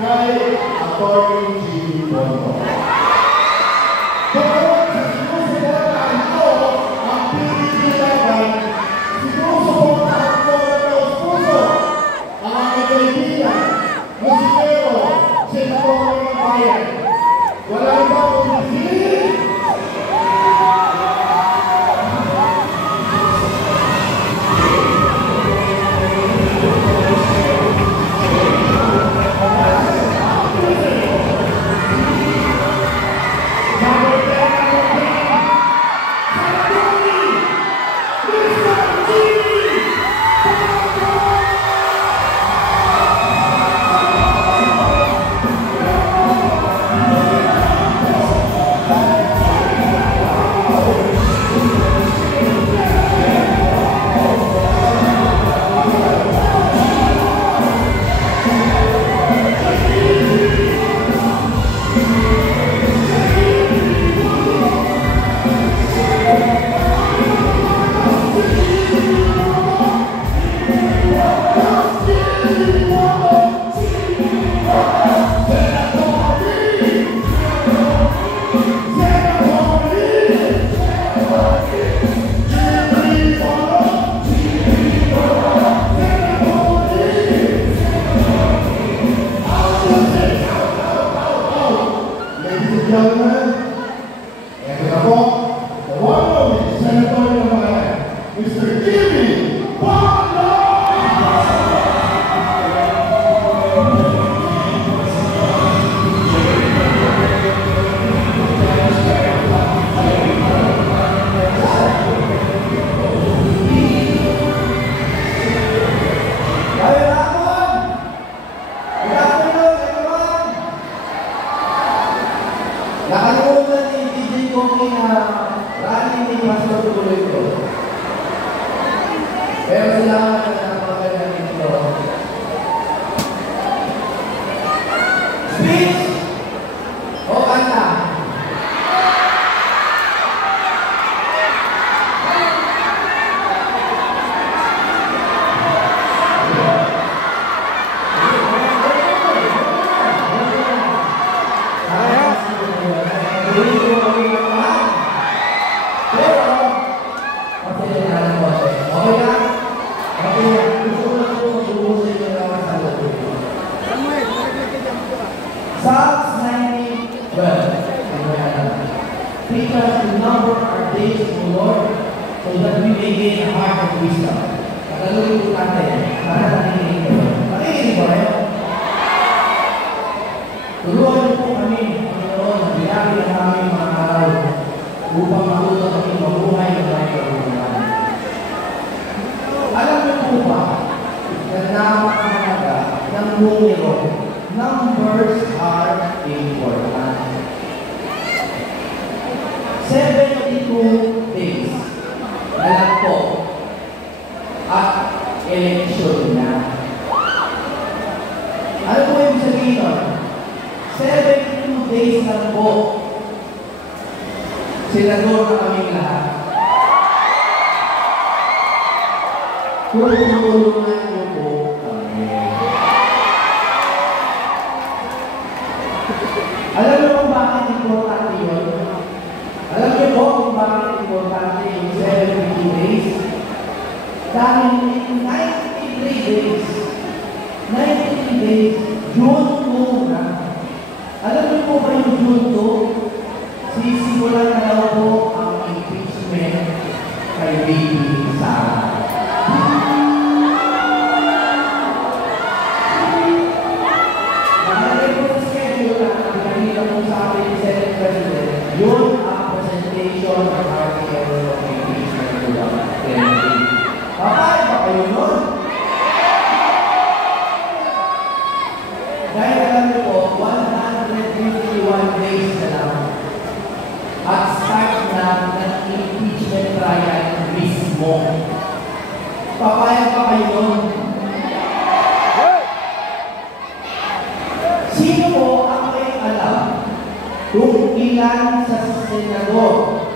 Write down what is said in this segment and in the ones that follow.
kay Atty. Jimmy Bongo. Bukod sa sinusuportahan ko ang PDP-11, sinusuportahan ko ng puso ang aming kaibigan, musikero, senador ng bayan. Wala iba kung si Mr. Jimmy Bongo! Nakalimutan ni DJ Koki na running ni Pastor Tuloy ko. Pero salamat na napakagal nito. Speech o kanta? Psalms 90, teach us to number our days, O Lord, so that we may gain a heart of wisdom. Pagkalunin po natin, para nakikinig ko. Nakikinig ba kayo? Tulungan niyo po kami, Panginoon, na bilangin ang aming mga araw upang matuto kami mabuhay ng mga karunahan. Alam niyo po ba na napakahalaga ng numero? Numbers are important. 72 days na lang po at election na. Ano po yung sabihin nun? 72 days lang po. Senador na kaming lahat. Kung tutulungan niyo po kami. Alam niyo kung bakit importante yun? Alam niyo po kung bakit importante yung 72 days? Dahil in 93 days, June 2 na. Alam niyo po ba yung June 2? Sisimulan na daw po ang impeachment kay Baby Sara. Yun ang presentation ng article of impeachment to the Kennedy. Papayag ba kayo nun? Dahil alam niyo po, 151 days na lang at start na ng impeachment trial mismo. Papayag ba kayo nun? Sino po ang may alam kung ilan sa senador,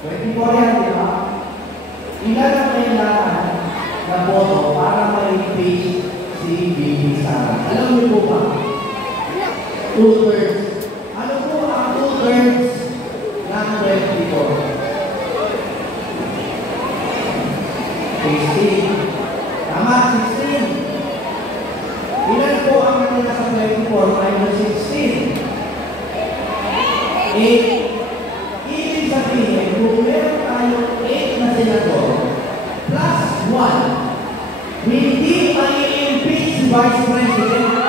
24 yan, di ba? Ilan ang kailangan na boto para ma-impeach si Baby Sara? Alam niyo po ba? 2/3. Ano po ang 2/3 ng 24? 16. Tama, 16. Ilan po ang natira sa 24 minus 16? 8. Ibig sabihin, kung meron tayong 8 na senador plus 1, hindi mai-impeach si Vice President.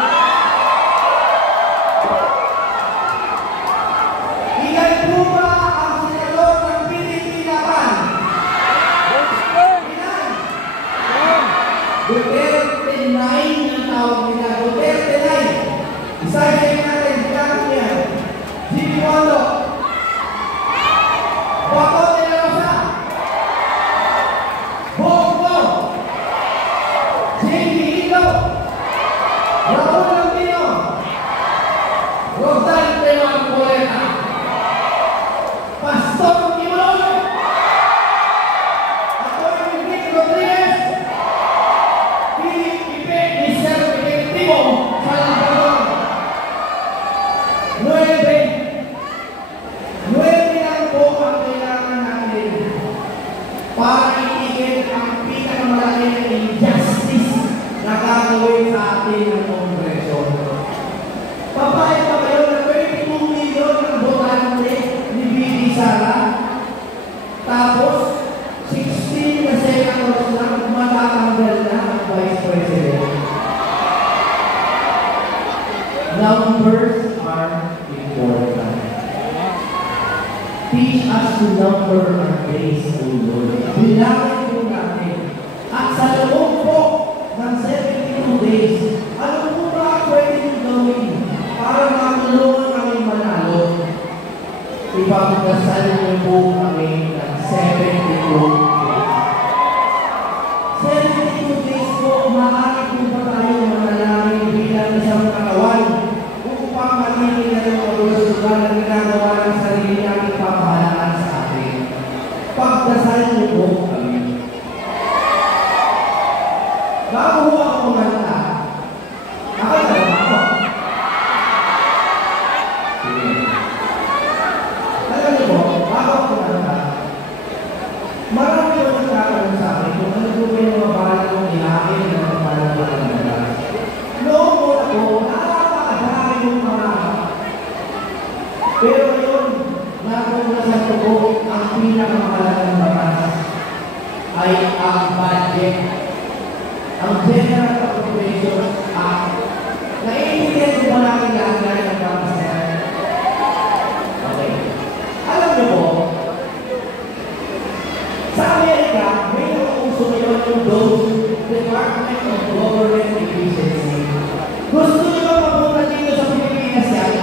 Ilan po ba ang senador ng Pilipinas? Ilan? Duterte 9 ang tawag nila. Duterte 9. Isa-isay natin, bilang niya. Jimmy Wando. Bato de la Rosa. Bongo. Jamie Hilo. Raul Lambino. Rodante Marcoleta. Pastor Kimon. Atty. Vic Rodriguez. Philip Ipe, Mr. Ejecutivo Salvador. 9 lang po ang kailangan natin para itigil ang pinakamalaking injustice na gagawin sa atin ng Kongreso. Papayag pa kayo na 22 million ng botante ni Bibi Sara, tapos 16 na senators lang matatanggal na ang Vice President. Numbers are important. Teach us to number our days, O Lord. Bilangin po natin. At sa loob po ng 72 days, ano po ba ang pwede nyo gawin para matulungan kami manalo? Ipagdasal niyo po kami ng 72 days. 72 days po, maaari po ba tayo manalangin bilang isang katawan upang magiging na ng pagulusugan na ginagawa ng sarili namin pamahalaan sa atin. Pagdasal niyo po kami. Bago po ako kumanta, nakakalaman ako. Sige. Alam niyo po, bago ako kumanta, marami po nagkakaroon sa akin kung ano po yung mga bahala kong ilahin na pamahalaan ng mga. Noong muna po, nakakadami yung mga. Pero yun, natuklasan ko po ang pinakamahalagang batas ay ang budget. Ang General Appropriations Act. Naiintindihan ko ba natin lahat ng batas? Okay. Alam niyo po, sa Amerika, may nakauso ngayon yung DOGE, Department of Government Efficiency. Gusto niyo ba mapunta dito sa Pilipinas yan?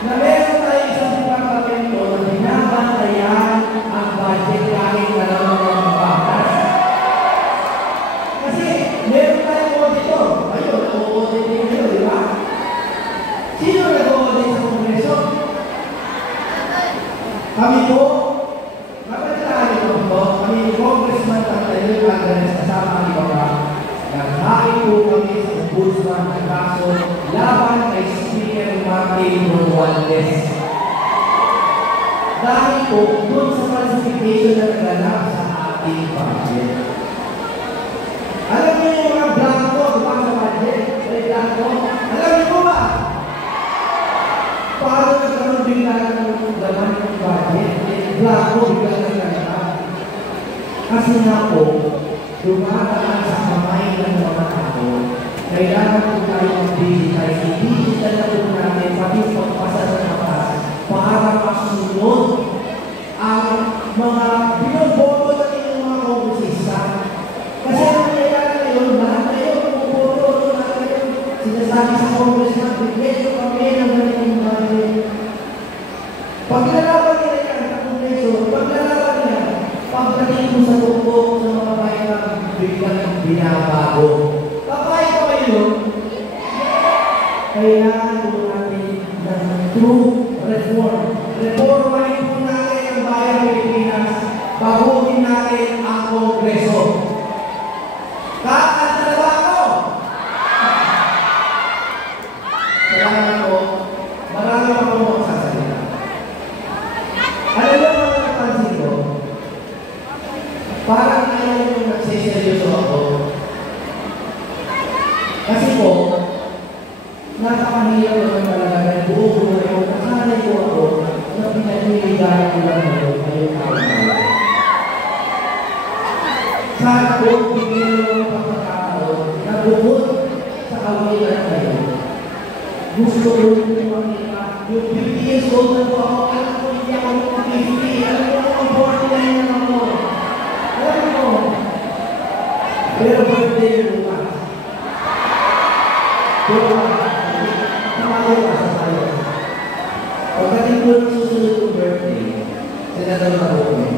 Na meron tayo isang departamento na binabantayan ang budget kahit na naman ng batas. Kasi meron tayong auditor. Ayun, nag-audit din kayo, di ba? Sino nag-audit sa Kongreso? Kami po, kapatid ko po, kami ni Congressman Tantayo Alvarez kasama ang iba pa. Naghain po kami sa ombudsman ng kaso laban kay Speaker Martin Romualdez. Dahil po, doon sa falsification na naganap sa ating budget. Alam niyo yung mga blanco, diba sa budget? May blanco? Alam niyo po ba? Paano nagkaroon bigla ng laman ng budget? Blanco, bigla ng laman. Kasi nga po, dumadaan sa kamay ng mga tao. Kailangan po tayo mag-digitize. I-digital na po natin pati pagpasa ng batas para masunod ang mga binoboto na inyong mga kongresista. Kasi ang nangyayari ngayon, lahat kayo, puputo na kayo. Sinasabi sa congressman, bigyan nyo kami ng ganitong budget. Paglalaban nila yan sa kongreso, paglalaban nila, pagdating mo sa tumbok sa mga bayan, biglang binabago. Kapay ko kayo, kailangan po natin ng true reform. Reformahin po natin ang bayan Pilipinas, baguhin natin ang Kongreso. Kakasalawa ko! Salamat po. napakahirap naman talaga na buong buhay ko. Nasanay ko ako na pinag-iligay ko lang ngayon ngayong tao. Sana po, bigyan mo ng pagkakataon na bukod sa kawilan ngayon. Gusto ko yung makita, yung 50 years old na po ako, alam ko hindi ako yung 50, alam ko ang 49 na ako. Alam ko, pero birthday yung bukas. Tumayo ka sa tayo. Pagdating ko ng susunod yung birthday, sinadal na po kami.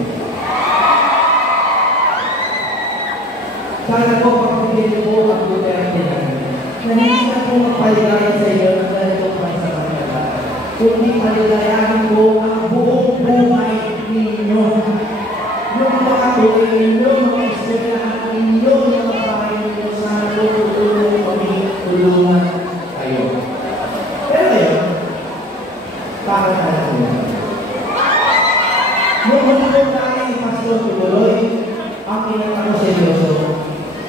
Sana po pagpapagin po ang Duterte namin. Na hindi na po magpaligayan sa iyo ng ganitong bansa kanila. Kundi paligayahin po ang buong buhay ninyo. Yung mga tuloy ninyo, mga istoryahan ninyo, yung mga bahay ninyo, sana po tutulong kami, tulungan kayo. Pero ngayon, bakit tayo po? Nung huli po namin ni Pastor Tuloy, ang pinaka seryoso,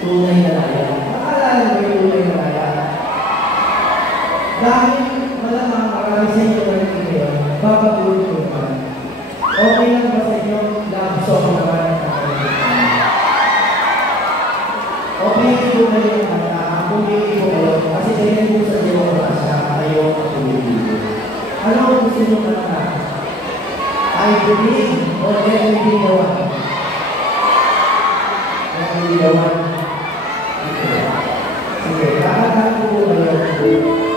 tunay na laya. Maalala mo yung tunay na laya? Dahil malamang marami sa inyo na rin ngayon, babagulong ko naman. Okay lang ba sa inyo love song naman ang kakalimutan? Okay po kayo yung kanta, ang pumili po kayo, kasi ganyan po sa Diyos siya, kayo ang pumili. Ano ang gusto nyo kanta? I believe or let me be the one. Let me be the one. Sige, kakanta po kayo.